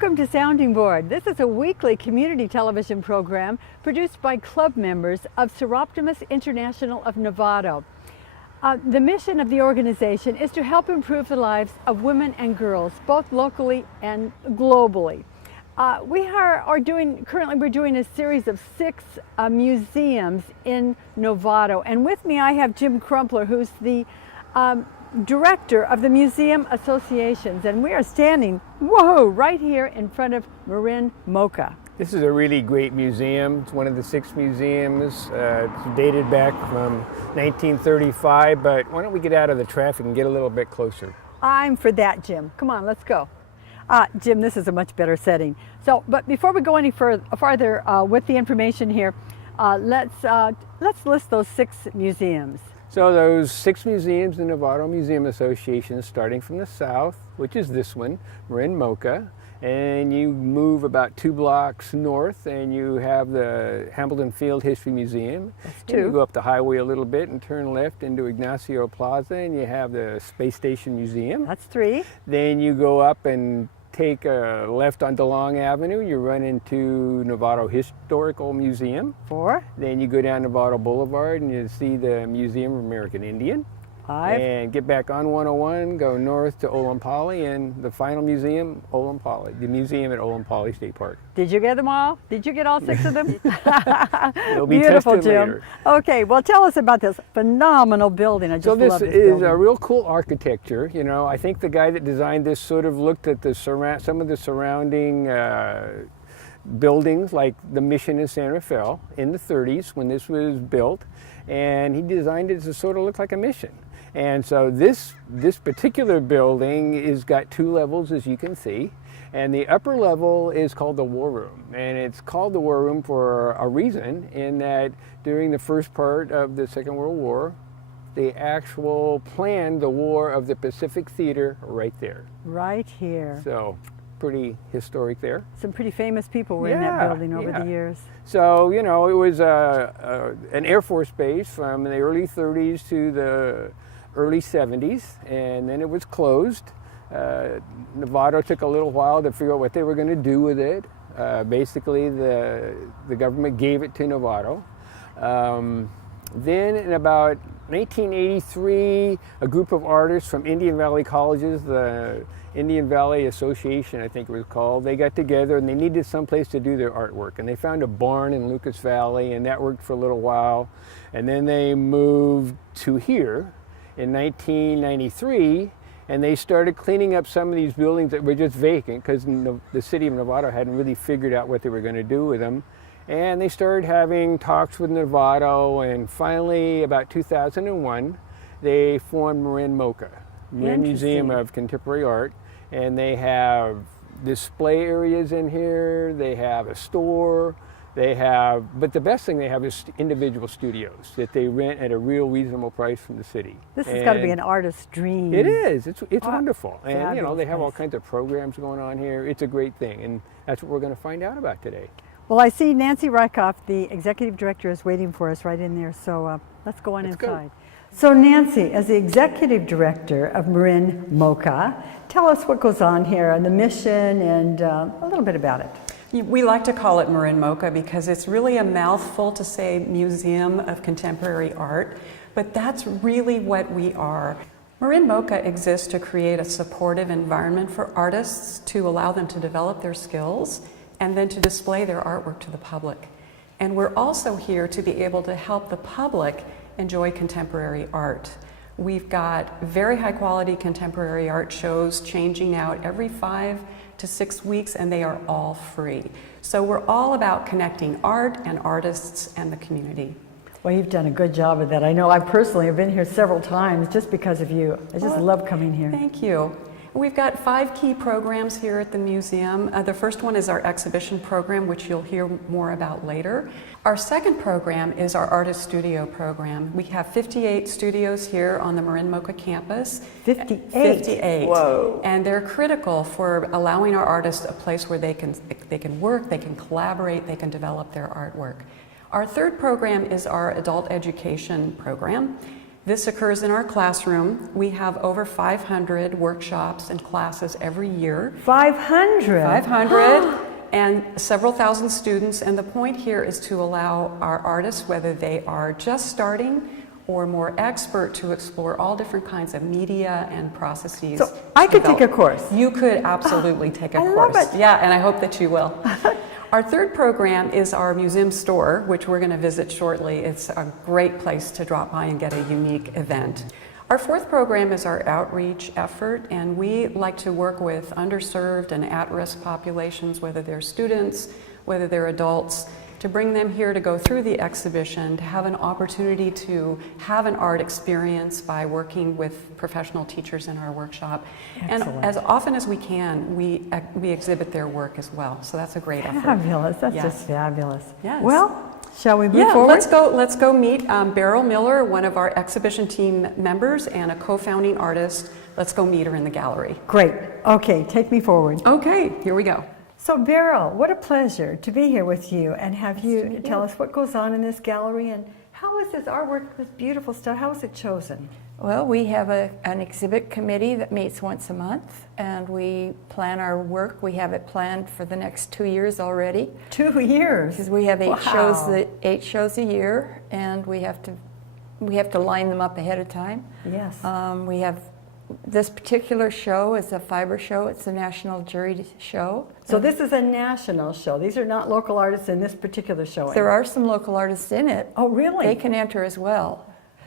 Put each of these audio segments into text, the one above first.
Welcome to Sounding Board. This is a weekly community television program produced by club members of Seroptimus International of Novato. The mission of the organization is to help improve the lives of women and girls, both locally and globally. Currently we're doing a series of 6 museums in Novato. And with me I have Jim Crumpler, who's the director of the museum associations, and we are standing, right here in front of MarinMOCA. This is a really great museum. It's one of the 6 museums. It's dated back from 1935, but why don't we get out of the traffic and get a little bit closer? I'm for that, Jim. Come on, let's go. Jim, this is a much better setting. But before we go any farther with the information here, let's list those 6 museums. So those 6 museums, the Novato Museum Association, starting from the south, which is this one, MarinMOCA, and you move about 2 blocks north and you have the Hamilton Field History Museum. That's 2. And you go up the highway a little bit and turn left into Ignacio Plaza and you have the Space Station Museum. That's 3. Then you go up and take a left on DeLong Avenue, you run into Novato Historical Museum. 4. Then you go down Novato Boulevard and you see the Museum of American Indian. 5. And get back on 101, go north to Olompali, and the final museum, Olompali, the museum at Olompali State Park. Did you get them all? Did you get all 6 of them? It'll be Beautiful, tested Jim. later. Okay, well, tell us about this phenomenal building. I just love this So this building. is a real cool architecture. You know, I think the guy that designed this sort of looked at some of the surrounding buildings, like the Mission in San Rafael in the 30s when this was built, and he designed it to sort of look like a mission. And so this particular building is got 2 levels, as you can see, and the upper level is called the War Room, and it's called the War Room for a reason, in that during the first part of the Second World War, they planned the War of the Pacific Theater right there. Right here. So pretty historic there. Some pretty famous people were in that building over the years. So, you know, it was an Air Force base from the early 30s to the early 70s, and then it was closed. Novato took a little while to figure out what they were going to do with it. Basically, the government gave it to Novato. Then in about 1983, a group of artists from Indian Valley colleges, the Indian Valley Association, I think it was called, they got together and they needed some place to do their artwork. And they found a barn in Lucas Valley, and that worked for a little while. And then they moved to here in 1993, and they started cleaning up some of these buildings that were just vacant because the city of Novato hadn't really figured out what they were going to do with them. And they started having talks with Novato, and finally, about 2001, they formed MarinMOCA, Marin Museum of Contemporary Art, and they have display areas in here, they have a store, but the best thing they have is individual studios that they rent at a real reasonable price from the city. This has got to be an artist's dream. It is. It's wonderful. And you know, they have place. all kinds of programs going on here. It's a great thing, and that's what we're going to find out about today. Well, I see Nancy Rykoff, the executive director, is waiting for us right in there, so let's go on inside. So Nancy, as the executive director of MarinMOCA, tell us what goes on here and the mission and a little bit about it. We like to call it MarinMOCA because it's really a mouthful to say Museum of Contemporary Art, but that's really what we are. MarinMOCA exists to create a supportive environment for artists to allow them to develop their skills and then to display their artwork to the public. And we're also here to be able to help the public enjoy contemporary art. We've got very high quality contemporary art shows changing out every 5 to 6 weeks, and they are all free. So we're all about connecting art and artists and the community. Well, you've done a good job of that. I know I personally have been here several times just because of you. I just love coming here. Thank you. We've got 5 key programs here at the museum. The first one is our exhibition program, which you'll hear more about later. Our second program is our artist studio program. We have 58 studios here on the MarinMOCA campus. 58? 58. Whoa. And they're critical for allowing our artists a place where they can work, they can collaborate, they can develop their artwork. Our third program is our adult education program. This occurs in our classroom. We have over 500 workshops and classes every year. 500? 500 and several thousand students. And the point here is to allow our artists, whether they are just starting or more expert, to explore all different kinds of media and processes. So I could take a course. You could absolutely take a I course. love it. Yeah, and I hope that you will. Our third program is our museum store, which we're going to visit shortly. It's a great place to drop by and get a unique event. Our fourth program is our outreach effort, and we like to work with underserved and at-risk populations, whether they're students, whether they're adults, to bring them here to go through the exhibition, to have an opportunity to have an art experience by working with professional teachers in our workshop. Excellent. And as often as we can, we exhibit their work as well. So that's a great effort. Fabulous. That's Yes. just fabulous. Yes. Well, shall we move forward? Let's go meet Beryl Miller, one of our exhibition team members and a co-founding artist. Let's go meet her in the gallery. Great. Okay, take me forward. Okay, here we go. So Beryl, what a pleasure to be here with you and have you tell us what goes on in this gallery and how is this artwork, this beautiful stuff, how is it chosen? Well, we have an exhibit committee that meets once a month, and we plan our work. We have it planned for the next 2 years already. 2 years? Because we have 8 Wow. eight shows a year, and we have to line them up ahead of time. Yes. We have this particular show is a fiber show. It's a national jury show. So this is a national show. These are not local artists in this particular showing. There are some local artists in it. Oh, really? They can enter as well.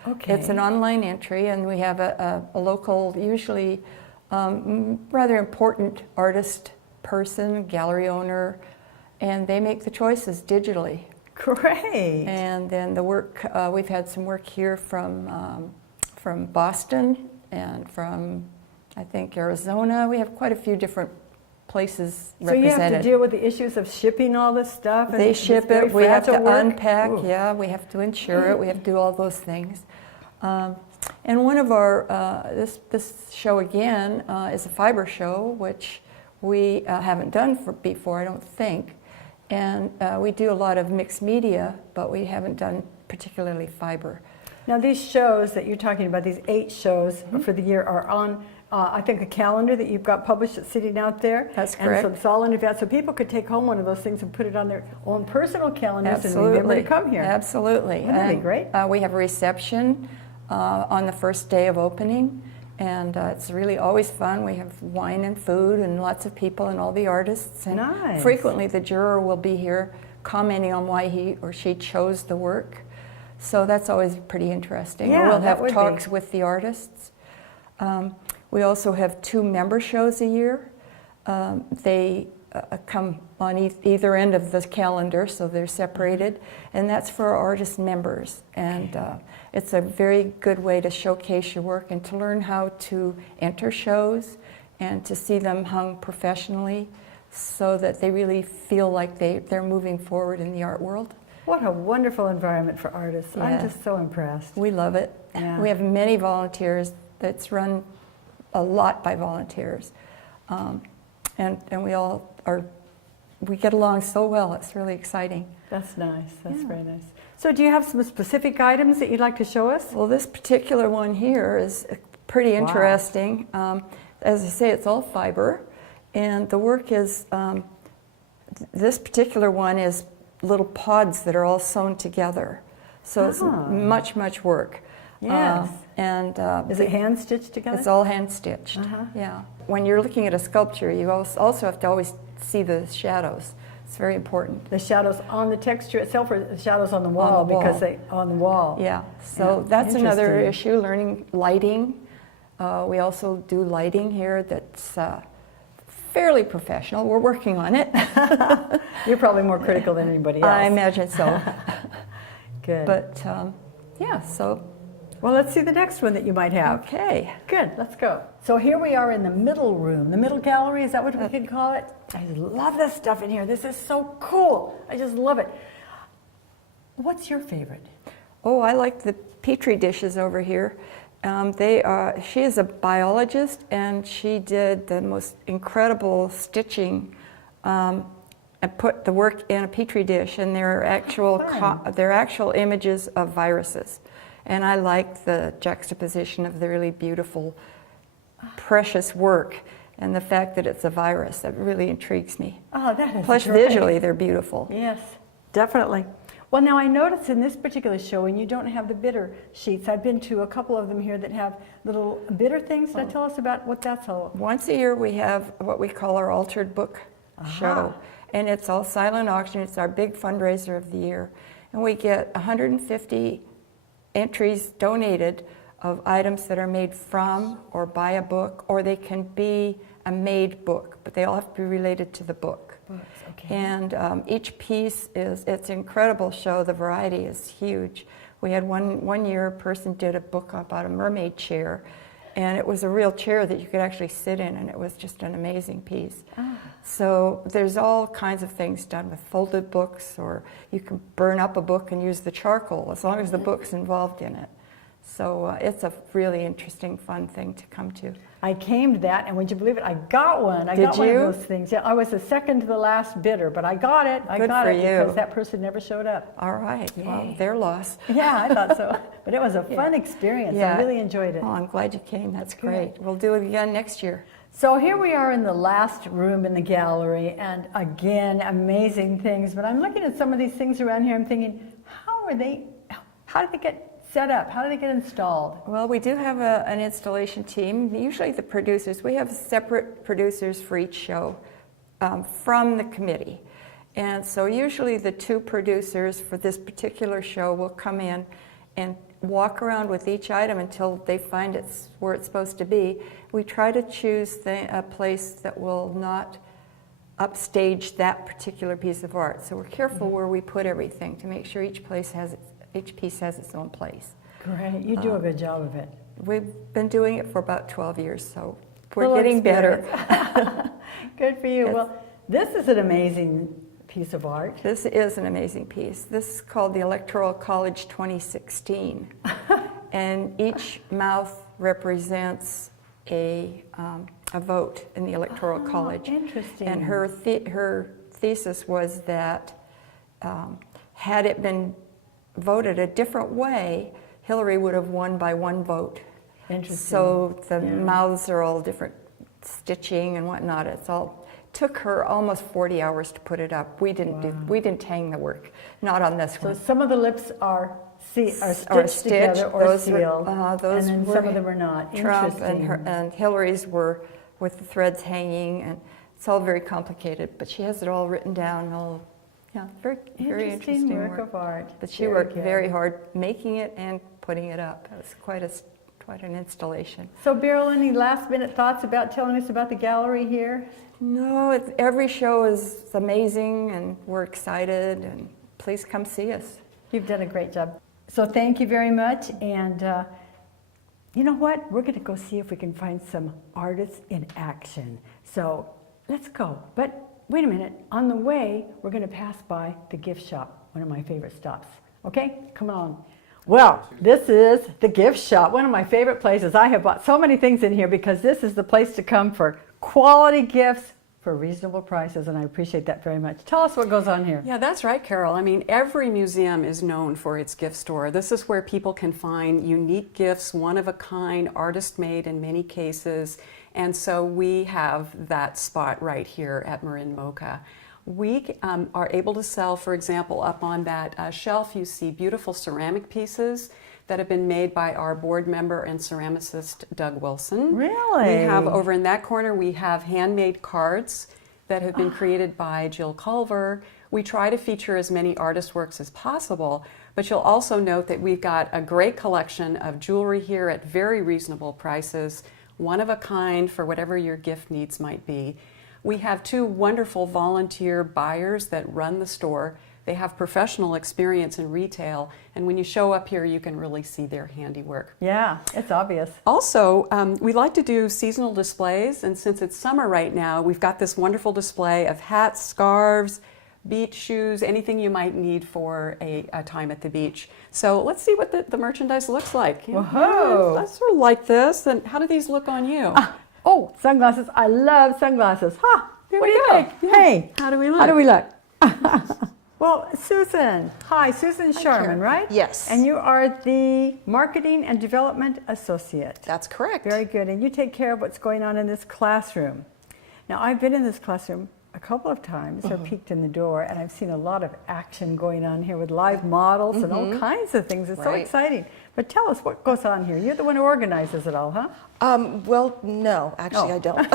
Okay. It's an online entry, and we have a local, usually rather important artist person, gallery owner, and they make the choices digitally. Great. And then the work, we've had some work here from Boston and from, I think, Arizona. We have quite a few different places So represented. you have to deal with the issues of shipping all this stuff? And They this ship very it, we have to fragile work? unpack, Ooh. yeah, we have to insure it, we have to do all those things. And one of our, this show again is a fiber show, which we haven't done before, I don't think. And we do a lot of mixed media, but we haven't done particularly fiber. Now these shows that you're talking about, these 8 shows for the year are on, I think, a calendar that you've got published that's sitting out there. That's And correct. so it's all in advance, so people could take home one of those things and put it on their own personal calendars and Absolutely. remember to come here. Absolutely. Wouldn't that be And, great? we have a reception on the first day of opening, and it's really always fun. We have wine and food and lots of people and all the artists. And Nice. frequently the juror will be here commenting on why he or she chose the work. So that's always pretty interesting. Yeah, We'll that have would be. talks with the artists. We also have 2 member shows a year. They come on either end of the calendar, so they're separated, and that's for our artist members. And it's a very good way to showcase your work and to learn how to enter shows and to see them hung professionally so that they really feel like they're moving forward in the art world. What a wonderful environment for artists. I'm Yeah. just so impressed. We love it. Yeah. We have many volunteers. That's run a lot by volunteers. And we all we get along so well. It's really exciting. That's nice. That's Yeah. very nice. So do you have some specific items that you'd like to show us? Well, this particular one here is pretty interesting. As I say, it's all fiber. And the work is, this particular one is little pods that are all sewn together. So it's much, much work. Yes. And Is it hand stitched together? it's all hand stitched. Yeah. When you're looking at a sculpture, you also have to always see the shadows. It's very important. The shadows on the texture itself, or the shadows on the wall? On the wall. Because they on the wall. Yeah. So Yeah, that's another interesting. issue. Learning lighting. We also do lighting here. That's fairly professional. We're working on it. You're probably more critical than anybody else. I imagine so. Good. But yeah. So well, let's see the next one that you might have. okay. Good, let's go. So here we are in the middle room, the middle gallery, is that what we could call it? I love this stuff in here. This is so cool. I just love it. What's your favorite? Oh, I like the Petri dishes over here. She is a biologist, and she did the most incredible stitching and put the work in a Petri dish, and they're actual images of viruses. And I like the juxtaposition of the really beautiful, precious work and the fact that it's a virus. That really intrigues me. Oh, that is Plus, great. visually, they're beautiful. Yes, definitely. Well, now I noticed in this particular show, and you don't have the bitter sheets. I've been to a couple of them here that have little bitter things. Now tell us about what that's all. Once a year, we have what we call our altered book show. And it's all silent auction. It's our big fundraiser of the year. And we get 150 entries donated of items that are made from or by a book, or they can be a made book, but they all have to be related to the book. Okay. And each piece it's an incredible show. The variety is huge. We had one year a person did a book about a mermaid chair, and it was a real chair that you could actually sit in, and it was just an amazing piece. So there's all kinds of things done with folded books, or you can burn up a book and use the charcoal as long as the book's involved in it. So it's a really interesting, fun thing to come to. I came to that, and would you believe it? I got one. I Did got one you? of those things. Yeah, I was the second to the last bidder, but I got it. I Good got for it you. because that person never showed up. All right, well, they're lost. Yeah, I thought so. But it was a fun experience. I really enjoyed it. Oh, I'm glad you came. That's Good. great. We'll do it again next year. So here we are in the last room in the gallery, and again, amazing things. But I'm looking at some of these things around here. I'm thinking, how did they get set up? How do they get installed? Well, we do have an installation team. Usually the producers, we have separate producers for each show from the committee. And so usually the two producers for this particular show will come in and walk around with each item until they find it's where it's supposed to be. We try to choose a place that will not upstage that particular piece of art. So we're careful where we put everything to make sure each piece has its own place. Great. You do a good job of it. We've been doing it for about 12 years, so we're getting better. Good for you. Yes. Well, this is an amazing piece of art. This is an amazing piece. This is called the Electoral College 2016. And each mouth represents a vote in the Electoral College. Interesting. And her thesis was that had it been voted a different way, Hillary would have won by one vote. Interesting. So the mouths are all different stitching and whatnot. Took her almost 40 hours to put it up. We didn't hang the work, not on this one. So some of the lips are stitched together or those sealed, those and then were some of them are not. Trump Interesting. and Hillary's were with the threads hanging, and it's all very complicated. But she has it all written down. Very interesting work of art. But she worked very hard making it and putting it up. It was quite an installation. So Beryl, any last minute thoughts about telling us about the gallery here? No, every show is amazing, and we're excited, and please come see us. You've done a great job. So thank you very much, and you know what? We're going to go see if we can find some artists in action. So let's go. But wait a minute. On the way, we're going to pass by the gift shop, one of my favorite stops. Okay? Come on. Well, this is the gift shop, one of my favorite places. I have bought so many things in here because this is the place to come for quality gifts for reasonable prices, and I appreciate that very much. Tell us what goes on here. Yeah, that's right, Carol. I mean, every museum is known for its gift store. This is where people can find unique gifts, one of a kind, artist made in many cases, and so we have that spot right here at MarinMOCA. We are able to sell, for example, up on that shelf you see beautiful ceramic pieces that have been made by our board member and ceramicist, Doug Wilson. Really? We have over in that corner, we have handmade cards that have been created by Jill Culver. We try to feature as many artist works as possible, but you'll also note that we've got a great collection of jewelry here at very reasonable prices, one of a kind for whatever your gift needs might be. We have two wonderful volunteer buyers that run the store. They have professional experience in retail, and when you show up here, you can really see their handiwork. Yeah, it's obvious. Also, we like to do seasonal displays, and since it's summer right now, we've got this wonderful display of hats, scarves, beach shoes, anything you might need for a time at the beach. So let's see what the merchandise looks like. Whoa! That's sort of like this, and how do these look on you? Oh, sunglasses. I love sunglasses. Huh? Here What we do you go. think? Yeah. Hey, How do we look? how do we look? Well, Susan, hi, Susan Sharman, Karen. right? Yes. And you are the Marketing and Development Associate. That's correct. Very good, and you take care of what's going on in this classroom. Now, I've been in this classroom a couple of times, or peeked in the door, and I've seen a lot of action going on here with live models and all kinds of things. It's so Right. exciting. But tell us what goes on here. You're the one who organizes it all, huh? Well, no, actually Oh. I don't.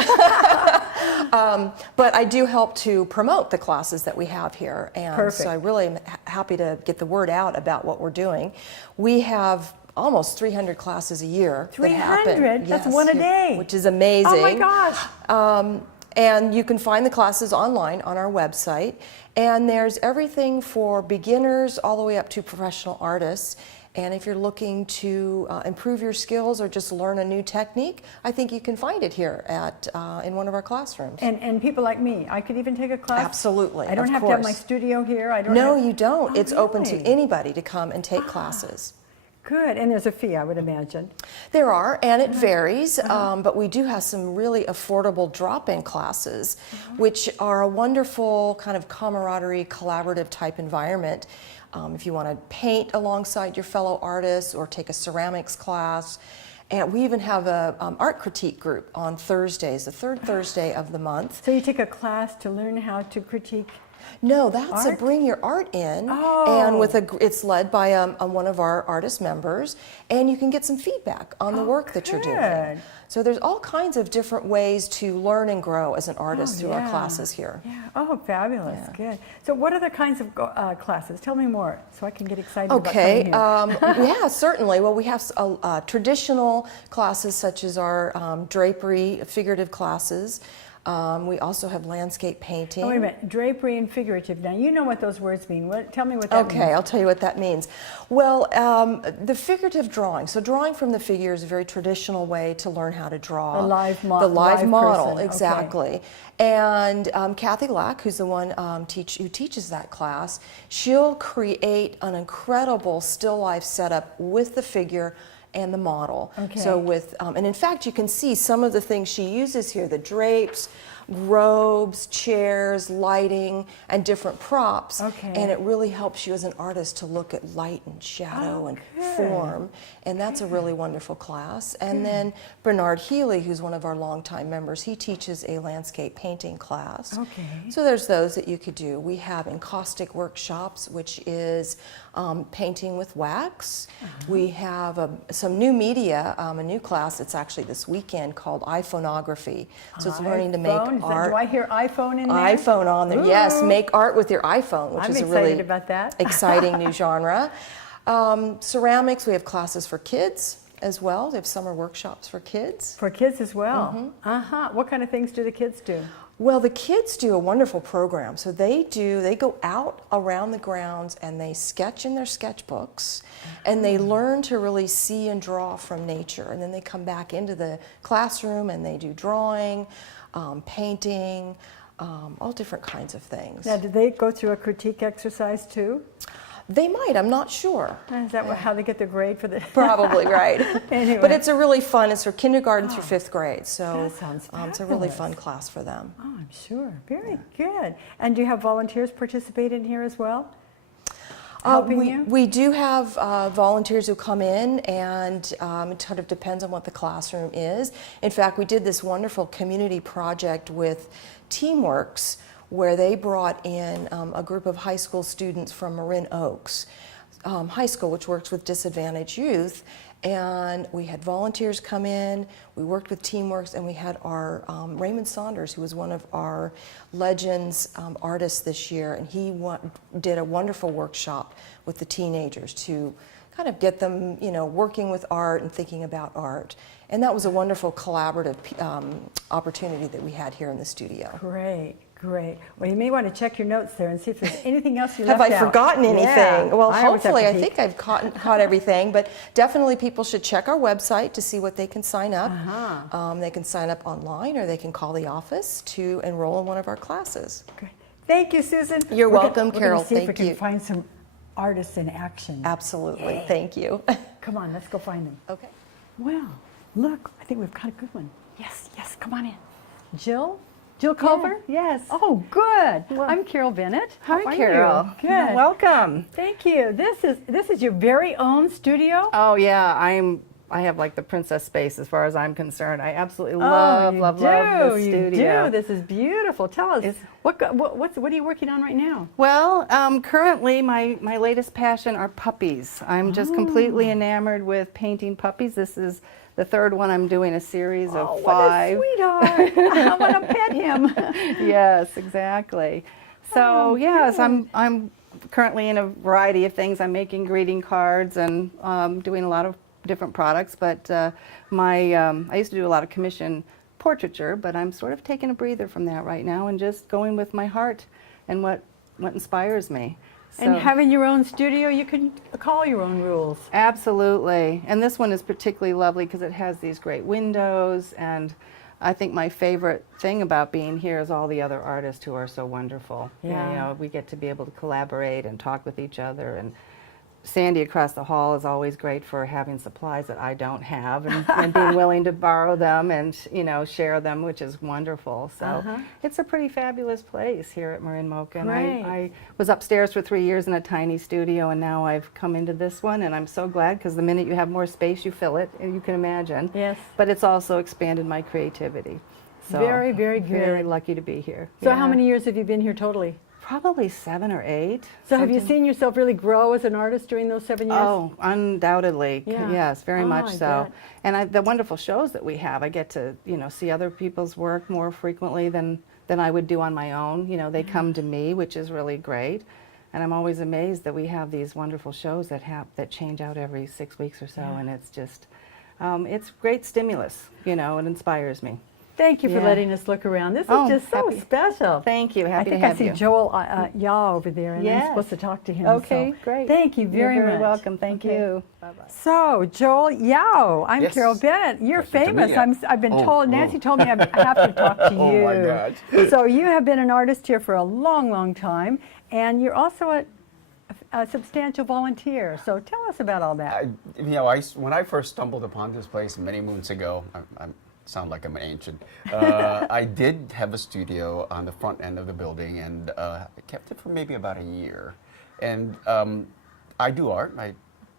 But I do help to promote the classes that we have here. And Perfect. so I really am happy to get the word out about what we're doing. We have almost 300 classes a year that happen. 300? That's one a day. Which is amazing. Oh my gosh. And you can find the classes online on our website. And there's everything for beginners all the way up to professional artists. And if you're looking to improve your skills or just learn a new technique, I think you can find it here at in one of our classrooms. And people like me, I could even take a class? Absolutely, I don't of have to have my course. studio here? I don't No, have... you don't. Oh, It's open to really? anybody to come and take classes. Good, and there's a fee, I would imagine. There are, and it varies, but we do have some really affordable drop-in classes, which are a wonderful kind of camaraderie, collaborative type environment. If you want to paint alongside your fellow artists or take a ceramics class. And we even have a art critique group on Thursdays, the third Thursday of the month. So you take a class to learn how to critique? No, that's a Art? bring your art in, Oh. and with it's led by one of our artist members, and you can get some feedback on the work that you're doing. good. So there's all kinds of different ways to learn and grow as an artist through our yeah. classes here. Yeah. Oh, fabulous. Yeah. Good. So what other kinds of classes? Tell me more so I can get excited Okay, about coming here. yeah, certainly. Well, we have traditional classes such as our drapery, figurative classes. We also have landscape painting. Oh, wait a minute. Drapery and figurative. Now, you know what those words mean. Tell me what that means. Okay, I'll tell you what that means. Well, the figurative drawing. So drawing from the figure is a very traditional way to learn how to draw. The live The live model, person. exactly. And Kathy Lack, who's the one who teaches that class, she'll create an incredible still life setup with the figure and the model. Okay. So and in fact, you can see some of the things she uses here, the drapes, robes, chairs, lighting, and different props. Okay. And it really helps you as an artist to look at light and shadow and good. form. And that's a really wonderful class. And then Bernard Healy, who's one of our longtime members, he teaches a landscape painting class. Okay. So there's those that you could do. We have encaustic workshops, which is painting with wax. We have some new media, a new class that's actually this weekend called iPhoneography. So it's learning to make iPhone? art. Do I hear iPhone in there? iPhone on there, yes. Ooh. Make art with your iPhone, which I'm is a excited really about that. exciting new genre. Ceramics, we have classes for kids as well. We have summer workshops for kids. For kids as well. What kind of things do the kids do? Well, the kids do a wonderful program. So they go out around the grounds and they sketch in their sketchbooks and they learn to really see and draw from nature. And then they come back into the classroom and they do drawing, painting, all different kinds of things. Now, do they go through a critique exercise too? They might, I'm not sure. Is that how they get their grade for the... Probably, right. Anyway. But it's it's for kindergarten through 5th grade. So That sounds it's a really fabulous. fun class for them. Oh, I'm sure. Very good. And do you have volunteers participate in here as well? Helping you? We do have volunteers who come in, and it sort of depends on what the classroom is. In fact, we did this wonderful community project with Teamworks, where they brought in a group of high school students from Marin Oaks High School, which works with disadvantaged youth. And we had volunteers come in, we worked with Teamworks, and we had our Raymond Saunders, who was one of our Legends artists this year, and he did a wonderful workshop with the teenagers to kind of get them, working with art and thinking about art. And that was a wonderful collaborative opportunity that we had here in the studio. Great, great. Well, you may want to check your notes there and see if there's anything else you Have left I out. forgotten anything? Yeah, Well, I always have hopefully, to I peek. think I've caught everything, but definitely people should check our website to see what they can sign up. They can sign up online or they can call the office to enroll in one of our classes. Great. Thank you, Susan. You're We're welcome, we're Carol. gonna see if we Thank can you. find some artists in action. Absolutely. Thank you. Come on, let's go find them. Okay. Well, look, I think we've got a good one. Yes, yes, come on in. Jill, Jill Culver? Yes. Oh, good. I'm Carol Bennett. How Hi, are Carol. you? Good. Welcome. Thank you. This is your very own studio? Oh yeah, I have like the princess space as far as I'm concerned. I absolutely love this studio. You do. This is beautiful. Tell us, what are you working on right now? Well, currently my latest passion are puppies. I'm just completely enamored with painting puppies. This is the third one. I'm doing a series of 5. What a sweetheart. I want to pet him. Yes, exactly. So yes, I'm currently in a variety of things. I'm making greeting cards and doing a lot of different products, but I used to do a lot of commission portraiture, but I'm sort of taking a breather from that right now and just going with my heart and what inspires me. And So- having your own studio, you can call your own rules. Absolutely. And this one is particularly lovely because it has these great windows, and I think my favorite thing about being here is all the other artists who are so wonderful. Yeah. You know, we get to be able to collaborate and talk with each other, and Sandy across the hall is always great for having supplies that I don't have and being willing to borrow them and, you know, share them, which is wonderful. So it's a pretty fabulous place here at MarinMOCA. And Great. I was upstairs for 3 years in a tiny studio, and now I've come into this one, and I'm so glad because the minute you have more space, you fill it, and you can imagine. Yes. But it's also expanded my creativity. So Very, very good. Very lucky to be here. So Yeah. how many years have you been here totally? Probably 7 or 8. So have you seen yourself really grow as an artist during those 7 years? Oh, undoubtedly. Yeah. Yes, very Oh, much I so. bet. And the wonderful shows that we have, I get to, you know, see other people's work more frequently than I would do on my own. You know, they come to me, which is really great. And I'm always amazed that we have these wonderful shows that change out every 6 weeks or so, and it's just, it's great stimulus, you know, it inspires me. Thank you for Yeah. letting us look around. This is Oh, just so happy- special. Thank you. I Happy think to I have see you. Joel Yao over there, and I'm Yes. supposed to talk to him. Okay, so great. Thank you very You're much. very welcome. Thank Okay. you. Bye-bye. So, Joel Yao, I'm Yes. Carol Bennett. You're Pleasure to meet famous. you. I've been Oh, told, Nancy told me I have to talk to you. Oh my God. So you have been an artist here for a long, long time, and you're also a substantial volunteer. So tell us about all that. When I first stumbled upon this place many moons ago, I sound like I'm an ancient. I did have a studio on the front end of the building, and I kept it for maybe about a year. And I do art. I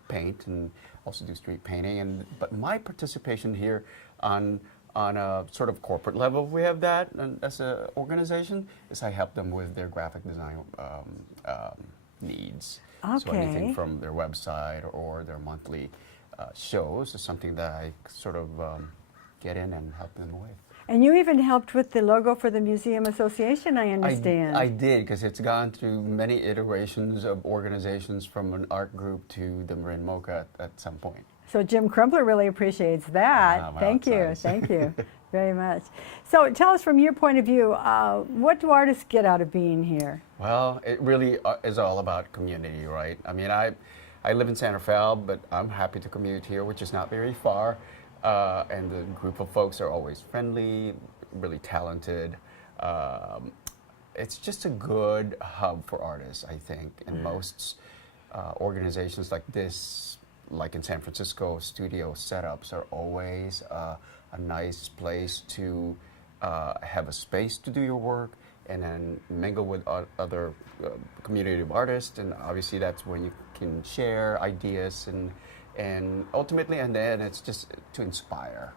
paint and also do street painting. But my participation here on a sort of corporate level, we have that as an organization, is I help them with their graphic design needs. So anything Okay. from their website or their monthly shows is something that I sort of get in and help them with. And you even helped with the logo for the Museum Association, I understand. I did, because it's gone through many iterations of organizations from an art group to the MarinMOCA at some point. So Jim Crumpler really appreciates that. Well, Thank you, that's nice. thank you very much. So tell us from your point of view, what do artists get out of being here? Well, it really is all about community, right? I mean, I live in Santa Fe, but I'm happy to commute here, which is not very far. And the group of folks are always friendly, really talented. It's just a good hub for artists, I think. And most organizations like this, like in San Francisco, studio setups are always a nice place to have a space to do your work and then mingle with other community of artists. And obviously that's when you can share ideas and ultimately, and then it's just to inspire.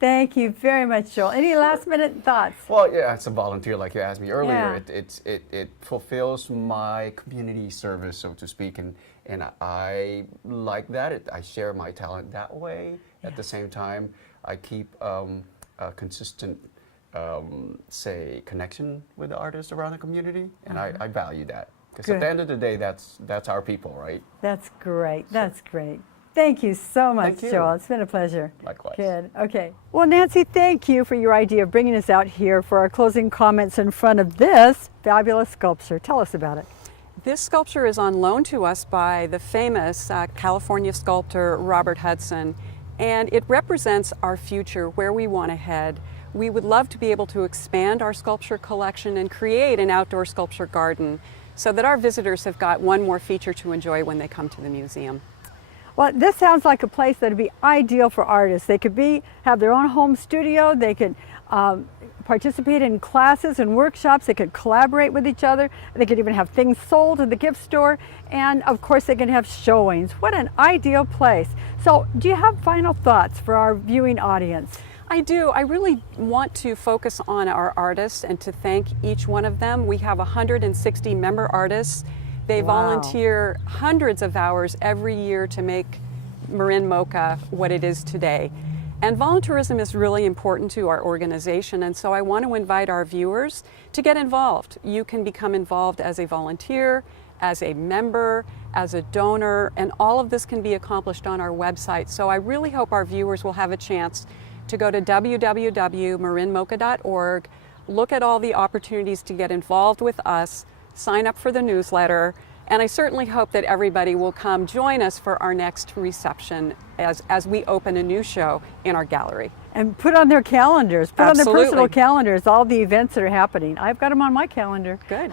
Thank you very much, Joel. Any last minute thoughts? Well, yeah, as a volunteer, like you asked me earlier, Yeah. it fulfills my community service, so to speak, and I like that. I share my talent that way. At the same time, I keep a consistent, say, connection with the artists around the community, and I value that. Because at the end of the day, that's our people, right? That's great. That's great. Thank you so much, Thank you. Joel. It's been a pleasure. Likewise. Good. Okay. Well, Nancy, thank you for your idea of bringing us out here for our closing comments in front of this fabulous sculpture. Tell us about it. This sculpture is on loan to us by the famous California sculptor Robert Hudson, and it represents our future, where we want to head. We would love to be able to expand our sculpture collection and create an outdoor sculpture garden so that our visitors have got one more feature to enjoy when they come to the museum. Well, this sounds like a place that would be ideal for artists. They could have their own home studio. They could participate in classes and workshops. They could collaborate with each other. They could even have things sold in the gift store. And of course, they can have showings. What an ideal place. So do you have final thoughts for our viewing audience? I do. I really want to focus on our artists and to thank each one of them. We have 160 member artists. They volunteer hundreds of hours every year to make MarinMOCA what it is today. And volunteerism is really important to our organization, and so I want to invite our viewers to get involved. You can become involved as a volunteer, as a member, as a donor, and all of this can be accomplished on our website. So I really hope our viewers will have a chance to go to www.marinmoca.org, look at all the opportunities to get involved with us, sign up for the newsletter, and I certainly hope that everybody will come join us for our next reception as we open a new show in our gallery. And put on their calendars, put on their Absolutely. personal calendars, all the events that are happening. I've got them on my calendar. Good.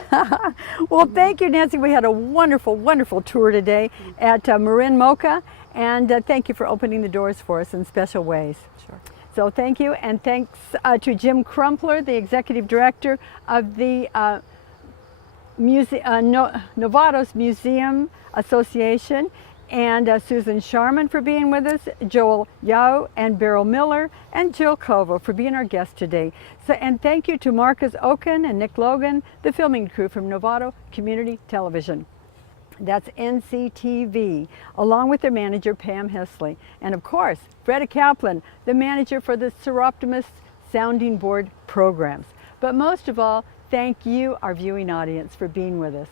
Well, thank you, Nancy. We had a wonderful, wonderful tour today at MarinMOCA, and thank you for opening the doors for us in special ways. Sure. So thank you, and thanks to Jim Crumpler, the Executive Director of the Novato's Museum Association, and Susan Sharman for being with us, Joel Yao and Beryl Miller, and Jill Kovo for being our guest today. So, and thank you to Marcus Oken and Nick Logan, the filming crew from Novato Community Television. That's NCTV, along with their manager, Pam Hesley. And of course, Freda Kaplan, the manager for the Seroptimus Sounding Board programs. But most of all, thank you, our viewing audience, for being with us.